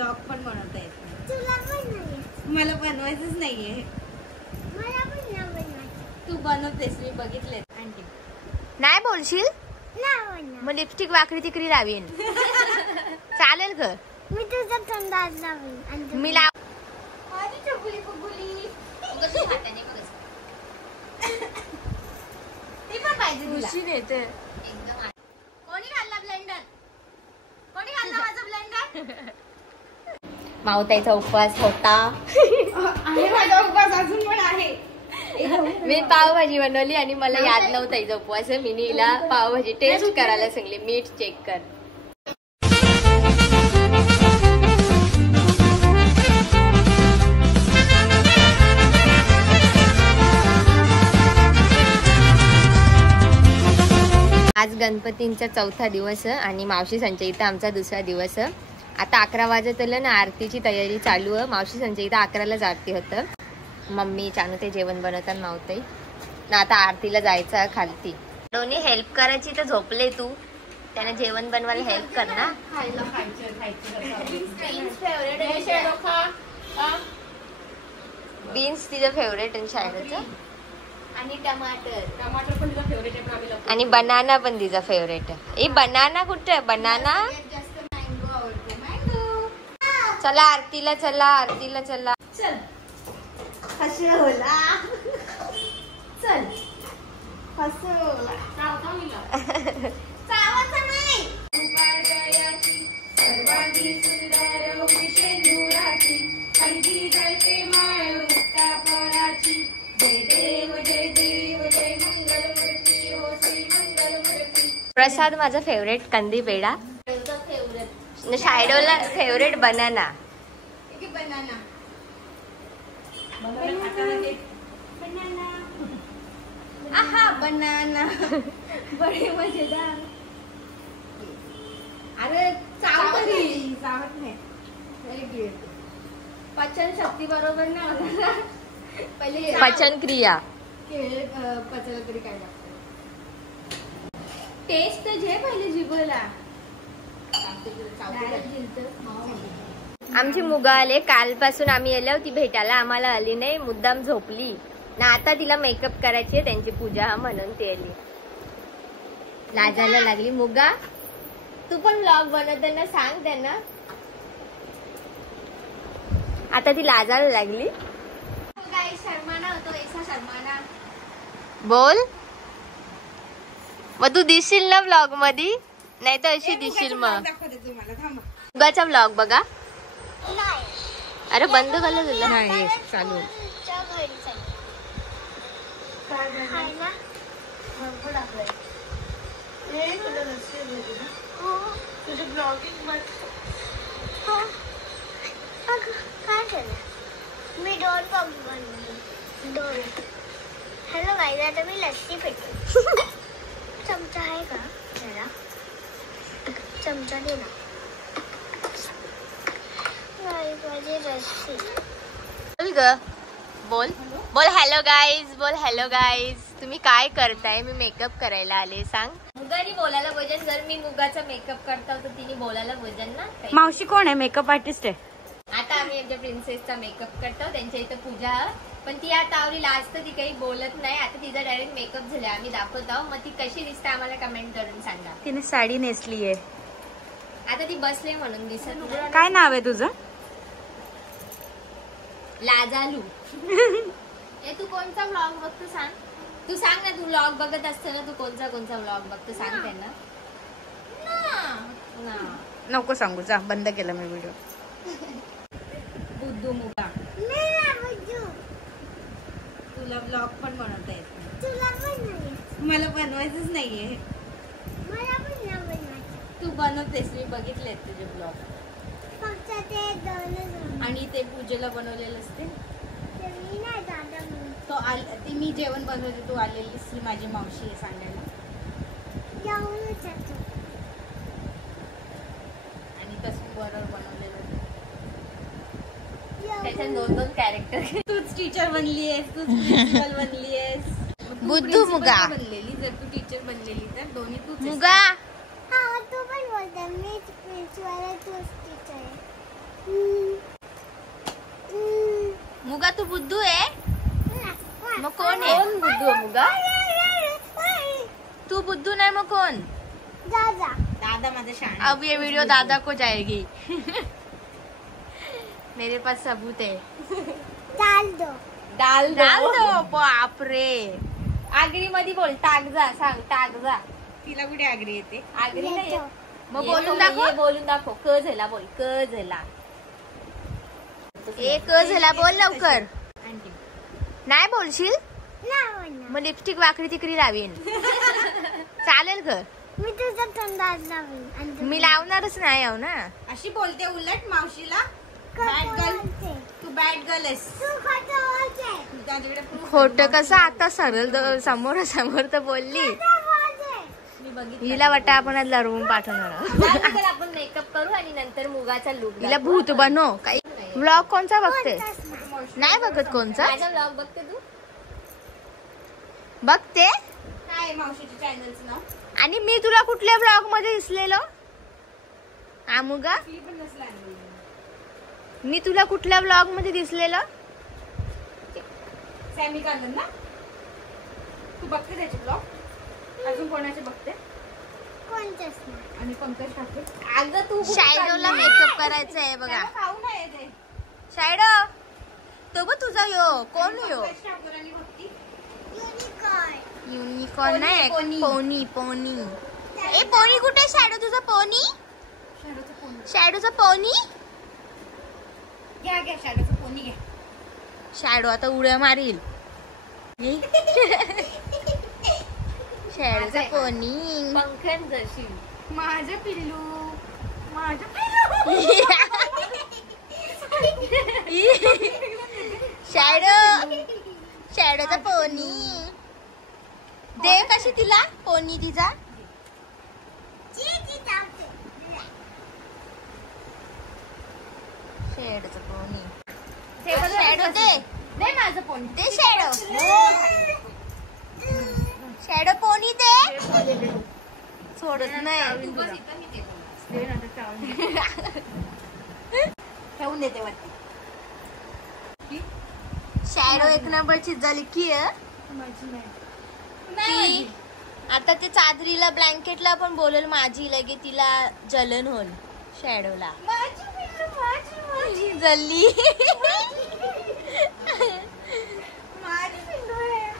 Blog पण बनवता येत नाही. तुला पण नाही. मला बनवायचंच नाहीये. मला पण नाही बनवायचं. तू बनवतेस मी बघितले. आणखी नाही बोलशील नाही मग लिपस्टिक वाकडी तिकडी लावीन. चालेल ग. मी तुझा तोंड आज लावीन. मी लाव. ती पण पाहिजे तुला. खुशी देते. कोणी घालला ब्लेंडर? कोणी घालला माझा ब्लेंडर? मावताईचा उपवास होता. आहे माझा उपवास अजून पण आहे. मी पावभाजी बनवली आणि मला याद नव्हता हिचा उपवास. मी हिला पावभाजी टेस्ट करायला सांगले. मीठ चेक कर. आज गणपतींचा 4था दिवस आणि मावशी संजय इथं आमचा 2रा दिवस. आता 11 वाजत आलं ना. आरतीची तयारी चालू आहे. मावशी संजय इथं 11लाच आरती होतं. मम्मी चानू ते जेवण बनवतात मावताई ना. आता आरतीला जायचं खालती. दोन्ही हेल्प करायची तर झोपले तू. त्याने जेवण बनवायला हेल्प कर ना. बीन्स तिचं फेवरेट आहे शाळेचं. आणि टमाटर पण तुझा फेवरेट आहे. आम्ही आणि बनाना पण तिचा फेवरेट आहे. बनाना कुठे? बनाना जास्त मँगो आवडतो. मँगो. चला आरतीला चला. आरतीला चला. चल हसवला. चल हसवला. चावता मीला. चावायचं नाही. सर्वांगी सुंदर विशेंदुराची कंठी जळते माळ मुक्ता फळाची. जय देव जय देव जय मंगलमूर्ती हो श्री मंगलमूर्ती. प्रसाद माझा फेवरेट कंदी पेढा. फेवरेट शायडोला फेवरेट बनाना. बनाना. आहा बनाना. बडे मजेदार. अरे चावत नाही. Very good. पचन शक्ती बरोबर ना होणार. पहिले पचन क्रिया. पचायला तरी काय लागतं. टेस्ट जे पहिले जिभेला. आमची मुगा आले. कालपासून आम्ही आलो ती भेटायला. आम्हाला आली नाही. मुद्दाम झोपली ना. आता तिला मेकअप करायची आहे. त्यांची पूजा म्हणून ती आली. लाजायला लागली. मुगा तू पण व्लॉग बनवताना सांग त्यांना. आता ती लाजायला लागली. शर्माना होतो. ऐसा शर्माना. बोल मग तू दिसशील ना व्लॉग मध्ये. नाही तर अशी दिसशील मग. मुगाचा व्लॉग बघा. अरे बंद झालं तुला. नाही चालू. काय झालं? मी डोर बनवली. Hello guys. आता मी लस्सी पिते. चमचा आहे का जरा? चमचा दे ना. गाईज माझी लस्सी. बोल ग. बोल बोल. Hello guys. बोल हॅलो गाईज. तुम्ही काय करताय? मी मेकअप करायला आले. सांग. मुगानी बोलायला वजन. जर मी मुगाचा मेकअप करता तर तिने बोलायला वजन ना. मावशी कोण आहे? मेकअप आर्टिस्ट आहे. आता आम्ही आमच्या प्रिन्सेसचा मेकअप करतो. त्यांच्या इथं पूजा. पण ती आता आवडी लाजतं. ती काही बोलत नाही. आता तिचा डायरेक्ट मेकअप झाला. आम्ही दाखवतो. मग ती कशी दिसते आम्हाला कमेंट करून सांगा. तिने साडी नेसली आहे. आता ती बसले म्हणून दिसत. काय नाव आहे तुझं? लाजालू. तू कोणता व्लॉग बघतो सांग. तू सांग ना. तू व्लॉग बघत असताना तू कोणता व्लॉग बघतो सांग त्यांना. नको सांगू. जा. बंद केला मी व्हिडिओ. बुद्धू मुगा. तुला ब्लॉग पण बनवता येत नाही. तुला पण नाही. मला बनवायचंच नाहीये. मला पण नाही बनवायचं. तू बनवतेस. मी बघितलेत तुझे ब्लॉग. फक्त ते दोनच. आणि ते पूजेला बनवलेलं असते. ते मी नाही दादा म्हणून. ती मी जेवण बनवते. तू आलेलीस. ही माझी मावशी आहे सांगायला. जाऊनच येतो. आणि तसं बरोबर बनवलेलं. त्याच्यात 2-2 कॅरेक्टर. तूच टीचर बनली आहेस. तूच प्रिन्सिपल बनली आहेस. बुद्धू मुगा बनलेली. जर तू टीचर बनलेली तर दोन्ही तूच. मुगा. हा तू पण बोलते. मी प्रिन्सिपल आहे. तूच टीचर आहे. मुगा तू बुद्धू आहे? मग कोण आहे? कोण बुद्धू आहे मुगा? तू बुद्धू नाही मग कोण? दादा दादा माझा शाळा. अब ये वीडियो दादा को जाएगी. मेरे पास सबूत है. डाल दो डाल दो. बापरे. आगरी मध्ये बोल. टाक जा. सांग टाक जा. तिला कुठे आगरी येते? आगरी नाही येतो. मग बोलून दाखव. बोलून दाखव. क झाला बोल. क झाला. ए क झाला बोल लवकर. आणखी नाही बोलशील नाही मग लिपस्टिक वाकडी तिकडी लावीन. चालेल ग. मी तुझा तोंडात लावीन. मी लावणारच नाही आहो ना. अशी बोलते उलट मावशीला. Bad girl. तू बॅड गर्ल आहेस. तू खोटं बोलते. त्याच्याकडे proof खोट कसं आता सरळ समोर समोर तर बोलली. खोटं बोलते. मी बघितलं. हिला वाटतं आपण आज लढवून पाठवणार आहोत. आपण मेकअप करू आणि नंतर मुगाचा लुक. हिला भूत बनव. काही ब्लॉग कोणचा बघते? नाही बघत कोणचा. ब्लॉग बघते तू? बघते. काय आहे मावशीच्या चॅनलचं नाव? आणि मी तुला कुठल्या ब्लॉग मध्ये दिसलेलो? मुगा ती पण नसला आणलेली. मी तुला कुठल्या ब्लॉग मध्ये दिसलेलं? सॅमी कांदन ना? तू बघते त्याचे ब्लॉग? अजून कोणाचे बघते? कोणतंच नाही. आणि पंकज ठाकरे. अगं तू शायडोला मेकअप करायचा आहे बघा. खाऊ नाही येते. शायडो तो बघ तुझा यो कोण यो? पंकज ठाकूर आणि भक्ती. युनिकॉर्न. युनिकॉर्न नाही पोनी. Pony pony. ए पोनी कुठे? शॅडो तुझा पोनी. शॅडोचं पोनी. शॅडोचा पोनी. घ्या शॅडोचं पोनी घ्या. शॅडो आता उड्या मारील. शॅडोचा पोनी. पंखन जशी माझं पिल्लू. माझं पिल्लू. शॅडोचा पोनी. दे कशी तिला पोनी तिचा. शॅडोचा पोनी. शॅडो दे. दे माझं पोनी. दे शॅडो. शॅडो पोनी दे. सोडत नाही. ठेवून देते वाटते. शॅडो एक नंबरची झाली की माझी नाही. ती आता ते चादरीला ब्लँकेटला पण बोलेल माझी लगे तिला जलन होल. शॅडोला माझी पिल्लू. माझी जल्ली. माझी पिल्लू आहे.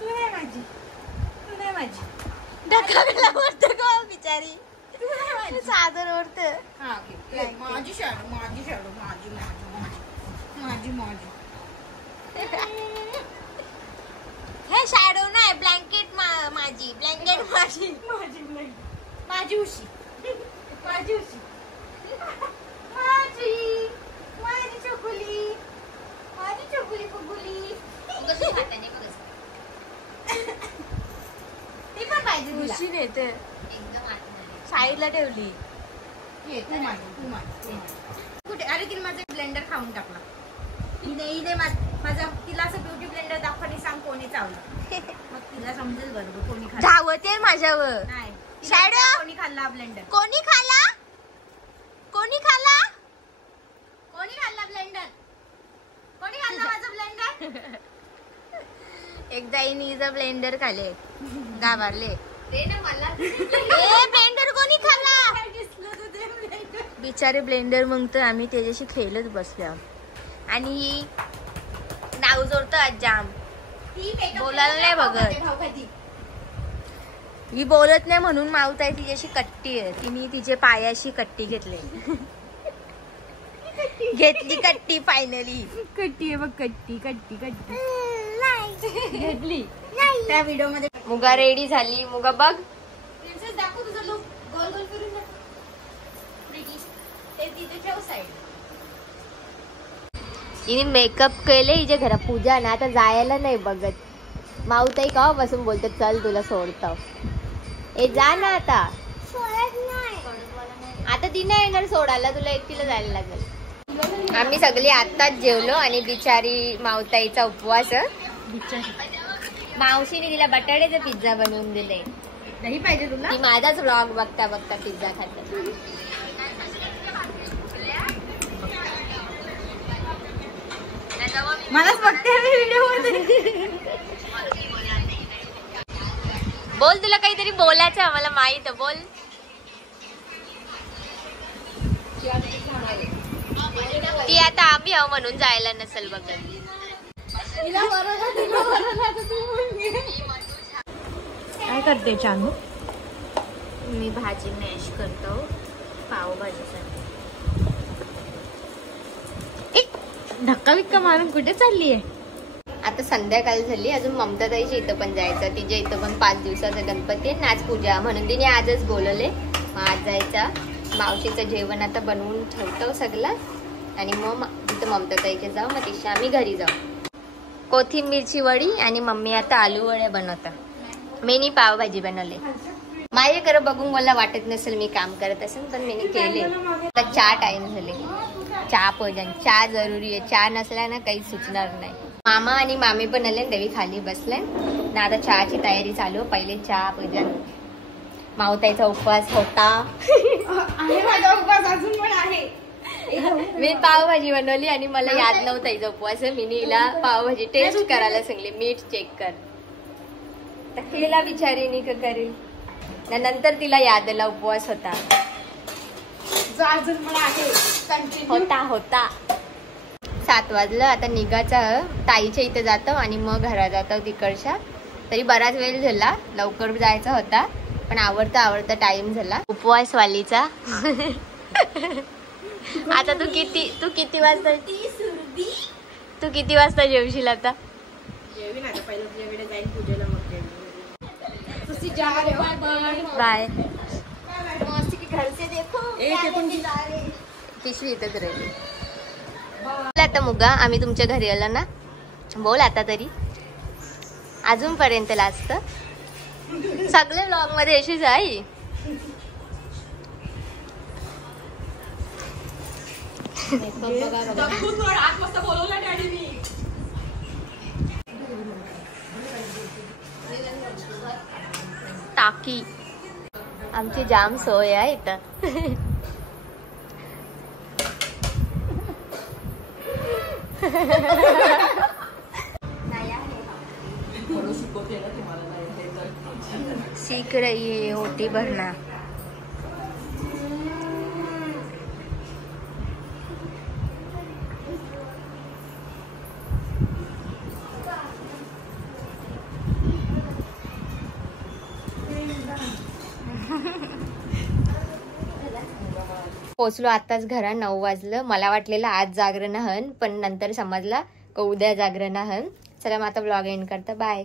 तू नाही माझी. तू नाही माझी. ढकाला ओढत ग बिचारी. चादर ओढत. हा ओके. माझी शॅडो. माझी शॅडो. माझी माझी माझी माझी. हे शॅडो नाही ब्लँकेट माझी. ब्लँकेट माझी. माझी नाही. माझी उशी. माझी उशी. माझी. माझी चकुली. माझी चकुली फुगुली. ती पण पाहिजे तुला. उशी नेते. साईडला ठेवली. ये तू माझी. तू माझी. तू माझी. कुठे? अरे तिने माझा ब्लेंडर खाऊन टाकला. हिने माझा तिला असं ब्युटी ब्लेंडर दाखवणी सांग कोणी चावलं. मग तिला समजेल बरोबर कोणी खाल्ला. धावते माझ्यावर. नाही. शॅडो. कोणी खाल्ला ब्लेंडर? कोणी खाला? कोणी खाला? कोणी खाल्ला ब्लेंडर? कोणी खाल्ला माझं ब्लेंडर? एकदा हिचा ब्लेंडर खाले गावारले. ते ना मला. ए ब्लेंडर कोणी खाला? काय दिसलं तर ते ब्लेंडर. बिचारे ब्लेंडर मग तर आम्ही त्याच्याशी खेळत बसलो. आणि ही नाव जोडतो आज जाम. ती makeup बोलायला नाही खाऊ बघत. खाते, खाऊ खाती. ही बोलत नाही म्हणून मावताय तिच्याशी कट्टी आहे. तिने तिचे पायाशी कट्टी घेतली. घेतली कट्टी फायनली. कट्टी आहे बघ. कट्टी कट्टी कट्टी नाही. घेतली. त्या व्हिडिओ मध्ये मुगा रेडी झाली. मुगा बघ. प्रिन्सेस दाखव तुझं लुक. गोल गोल फिरून दाखव. प्रिटी. ते तिथे ठेव साईड. हिने मेकअप केले हिच्या घरात पूजा ना. आता जायला नाही बघत. मावताई का बसून बोलतात चल तुला सोडतो. ए जा ना आता. सोडत नाही. आता ती नाही येणार सोडायला. तुला एकटीला जायला लागेल. आम्ही सगळी आत्ताच जेवलो आणि बिचारी मावताईचा उपवास. मावशीने तिला बटाट्याचा पिझ्झा बनवून दिले. नाही पाहिजे तुला. ती माझाच व्लॉग बघता बघता पिझ्झा खाते. मलाच बघते व्हिडिओ मध्ये. बोल, तुला काहीतरी बोलायचं आम्हाला माहित, बोल. ती आता आम्ही आहो म्हणून जायला नसेल बघत. काय करते चानू? मी भाजी मॅश करतो पावभाजीसाठी. धक्का बिक्का मारून कुठे चालली आहे? आता संध्याकाळ झाली, अजून ममताताईच्या इथं पण जायचं. तिच्या इथं पण 5 दिवसाचा गणपती आहे, नाच पूजा, म्हणून तिने आजच बोलवले. मग आज जायचा. मावशीचं जेवण आता बनवून ठेवतो सगळं आणि मग तिथं ममताताईच्या जाऊ, मग तिच्या आम्ही घरी जाऊ. कोथिंबीरची वडी आणि मम्मी आता आलू वड्या बनवतात. मीनी पावभाजी बनवले. माझ्याकडे बघून मला वाटत नसेल मी काम करत असेल, पण मी केले. आता चहा टाइम झाले. चहा पूजन, चहा जरुरी आहे. चहा नसला ना काही सुचणार नाही. मामा आणि मामी पण आले, देवी खाली बसले ना. आता चहाची तयारी चालू. पहिले चहा पूजन. मावताईचा उपवास होता. माझा उपवास अजून पण आहे. मी पावभाजी बनवली आणि मला याद नव्हता हिचा उपवास. मी हिला पावभाजी टेस्ट करायला सांगली, मीठ चेक कर. तर केला बिचारीने का करेल. नंतर तिला याद आला उपवास होता. अजून पण आहे. होता 7 वाजलं. आता निघायचा. ताईच्या इथे जातो आणि मग घरात जातो तिकडच्या. तरी बराच वेळ झाला, लवकर जायचा होता, पण आवडता टाइम झाला उपवासवालीचा. आता तू किती वाजता जेवशील आता? जेवीन आता. पहिलं तुझ्याकडे जाईन पूजेला, मग जेवीन. बाय. घर से देखो पिशवी इथंच राहिली. आता मुगा आम्ही तुमच्या घरी आलो ना. बोल आता तरी. अजूनपर्यंत लास्ट सगळे व्लॉग मध्ये अशीच आहे. टाकी आमची जाम सोय आहे इथं. सीख रही है ओटी भरना. पोचलो आताच घरा. 9 वाजलं. मला वाटलेलं आज जागरण हन, पण नंतर समजला का उद्या जागरण हन. चला मग आता ब्लॉग एंड करता. बाय.